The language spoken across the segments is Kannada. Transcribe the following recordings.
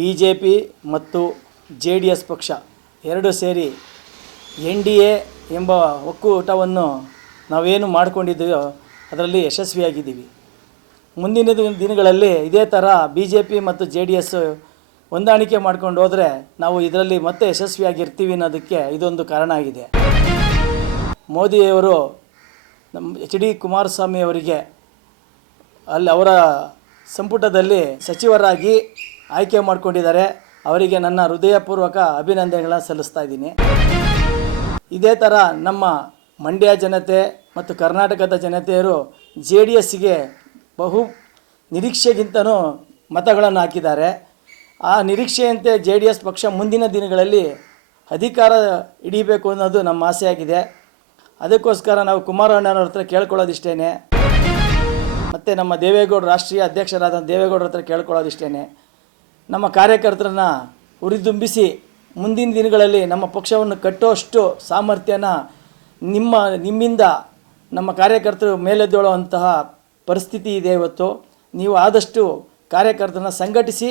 ಬಿ ಜೆ ಪಿ ಮತ್ತು ಜೆ ಡಿ ಎಸ್ ಪಕ್ಷ ಎರಡು ಸೇರಿ ಎನ್ ಡಿ ಎ ಎಂಬ ಒಕ್ಕೂಟವನ್ನು ನಾವೇನು ಮಾಡಿಕೊಂಡಿದ್ದೀವೋ ಅದರಲ್ಲಿ ಯಶಸ್ವಿಯಾಗಿದ್ದೀವಿ. ಮುಂದಿನ ದಿನಗಳಲ್ಲಿ ಇದೇ ಥರ ಬಿ ಜೆ ಪಿ ಮತ್ತು ಜೆ ಡಿ ಎಸ್ ಹೊಂದಾಣಿಕೆ ಮಾಡ್ಕೊಂಡು ಹೋದರೆ ನಾವು ಇದರಲ್ಲಿ ಮತ್ತೆ ಯಶಸ್ವಿಯಾಗಿರ್ತೀವಿ ಅನ್ನೋದಕ್ಕೆ ಇದೊಂದು ಕಾರಣ ಆಗಿದೆ. ಮೋದಿಯವರು ನಮ್ಮ ಎಚ್ ಡಿ ಕುಮಾರಸ್ವಾಮಿ ಅವರಿಗೆ ಅಲ್ಲಿ ಅವರ ಸಂಪುಟದಲ್ಲಿ ಸಚಿವರಾಗಿ ಆಯ್ಕೆ ಮಾಡಿಕೊಂಡಿದ್ದಾರೆ. ಅವರಿಗೆ ನನ್ನ ಹೃದಯಪೂರ್ವಕ ಅಭಿನಂದನೆಗಳನ್ನು ಸಲ್ಲಿಸ್ತಾ ಇದ್ದೀನಿ. ಇದೇ ಥರ ನಮ್ಮ ಮಂಡ್ಯ ಜನತೆ ಮತ್ತು ಕರ್ನಾಟಕದ ಜನತೆಯರು ಜೆ ಡಿ ಎಸ್ಗೆ ಬಹು ನಿರೀಕ್ಷೆಗಿಂತನೂ ಮತಗಳನ್ನು ಹಾಕಿದ್ದಾರೆ. ಆ ನಿರೀಕ್ಷೆಯಂತೆ ಜೆ ಡಿ ಎಸ್ ಪಕ್ಷ ಮುಂದಿನ ದಿನಗಳಲ್ಲಿ ಅಧಿಕಾರ ಹಿಡಿಬೇಕು ಅನ್ನೋದು ನಮ್ಮ ಆಸೆಯಾಗಿದೆ. ಅದಕ್ಕೋಸ್ಕರ ನಾವು ಕುಮಾರಣ್ಣನವ್ರ ಹತ್ರ ಕೇಳ್ಕೊಳ್ಳೋದಿಷ್ಟೇ ಮತ್ತು ನಮ್ಮ ದೇವೇಗೌಡ ರಾಷ್ಟ್ರೀಯ ಅಧ್ಯಕ್ಷರಾದ ದೇವೇಗೌಡರ ಹತ್ರ ಕೇಳ್ಕೊಳ್ಳೋದಿಷ್ಟೇ ನಮ್ಮ ಕಾರ್ಯಕರ್ತರನ್ನು ಹುರಿದುಂಬಿಸಿ ಮುಂದಿನ ದಿನಗಳಲ್ಲಿ ನಮ್ಮ ಪಕ್ಷವನ್ನು ಕಟ್ಟುವಷ್ಟು ಸಾಮರ್ಥ್ಯನ ನಿಮ್ಮ, ನಿಮ್ಮಿಂದ ನಮ್ಮ ಕಾರ್ಯಕರ್ತರು ಮೇಲೆದ್ದೇಳುವಂತಹ ಪರಿಸ್ಥಿತಿ ಇದೆ ಇವತ್ತು. ನೀವು ಆದಷ್ಟು ಕಾರ್ಯಕರ್ತರನ್ನ ಸಂಘಟಿಸಿ,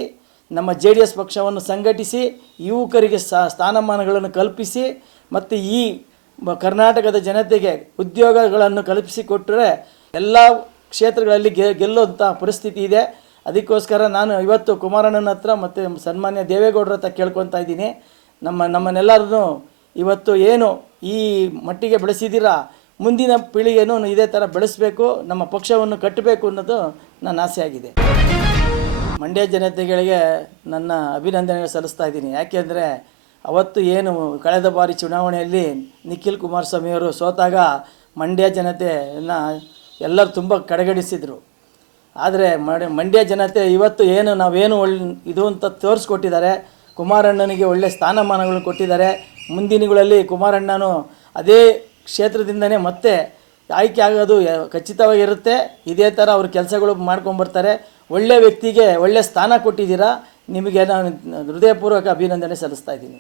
ನಮ್ಮ ಜೆ ಡಿ ಎಸ್ ಪಕ್ಷವನ್ನು ಸಂಘಟಿಸಿ, ಯುವಕರಿಗೆ ಸ, ಸ್ಥಾನಮಾನಗಳನ್ನು ಕಲ್ಪಿಸಿ, ಮತ್ತು ಈ ಕರ್ನಾಟಕದ ಜನತೆಗೆ ಉದ್ಯೋಗಗಳನ್ನು ಕಲ್ಪಿಸಿಕೊಟ್ಟರೆ ಎಲ್ಲ ಕ್ಷೇತ್ರಗಳಲ್ಲಿ ಗೆಲ್ಲುವಂಥ ಪರಿಸ್ಥಿತಿ ಇದೆ. ಅದಕ್ಕೋಸ್ಕರ ನಾನು ಇವತ್ತು ಕುಮಾರಣ್ಣನ ಹತ್ರ ಮತ್ತು ಸನ್ಮಾನ್ಯ ದೇವೇಗೌಡರ ಹತ್ರ ಕೇಳ್ಕೊತಾ ಇದ್ದೀನಿ. ನಮ್ಮ ನಮ್ಮನ್ನೆಲ್ಲರನ್ನು ಇವತ್ತು ಏನು ಈ ಮಟ್ಟಿಗೆ ಬೆಳೆಸಿದ್ದೀರಾ, ಮುಂದಿನ ಪೀಳಿಗೆನೂ ಇದೇ ಥರ ಬೆಳೆಸಬೇಕು, ನಮ್ಮ ಪಕ್ಷವನ್ನು ಕಟ್ಟಬೇಕು ಅನ್ನೋದು ನನ್ನ ಆಸೆ ಆಗಿದೆ ಮಂಡ್ಯ ಜನತೆಗಳಿಗೆ ನನ್ನ ಅಭಿನಂದನೆ ಸಲ್ಲಿಸ್ತಾ ಇದ್ದೀನಿ. ಯಾಕೆಂದರೆ ಅವತ್ತು ಏನು ಕಳೆದ ಬಾರಿ ಚುನಾವಣೆಯಲ್ಲಿ ನಿಖಿಲ್ ಕುಮಾರಸ್ವಾಮಿಯವರು ಸೋತಾಗ ಮಂಡ್ಯ ಜನತೆಯನ್ನು ಎಲ್ಲರೂ ತುಂಬ ಕಡೆಗಣಿಸಿದರು. ಆದರೆ ಮಡ ಮಂಡ್ಯ ಜನತೆ ಇವತ್ತು ಏನು ನಾವೇನು ಒಳ್ಳೆ ಇದು ಅಂತ ತೋರಿಸ್ಕೊಟ್ಟಿದ್ದಾರೆ, ಕುಮಾರಣ್ಣನಿಗೆ ಒಳ್ಳೆಯ ಸ್ಥಾನಮಾನಗಳನ್ನು ಕೊಟ್ಟಿದ್ದಾರೆ, ಮುಂದಿನಗಳಲ್ಲಿ ಕುಮಾರಣ್ಣನು ಅದೇ ಕ್ಷೇತ್ರದಿಂದನೇ ಮತ್ತೆ ಆಯ್ಕೆ ಆಗೋದು ಖಚಿತವಾಗಿರುತ್ತೆ. ಇದೇ ಥರ ಅವ್ರ ಕೆಲಸಗಳು ಮಾಡ್ಕೊಂಬರ್ತಾರೆ ಒಳ್ಳೆ ವ್ಯಕ್ತಿಗೆ ಒಳ್ಳೆ ಸ್ಥಾನ ಕೊಟ್ಟಿದ್ದೀರಾ, ನಿಮಗೆ ನಾನು ಹೃದಯಪೂರ್ವಕ ಅಭಿನಂದನೆ ಸಲ್ಲಿಸ್ತಾ ಇದ್ದೀನಿ.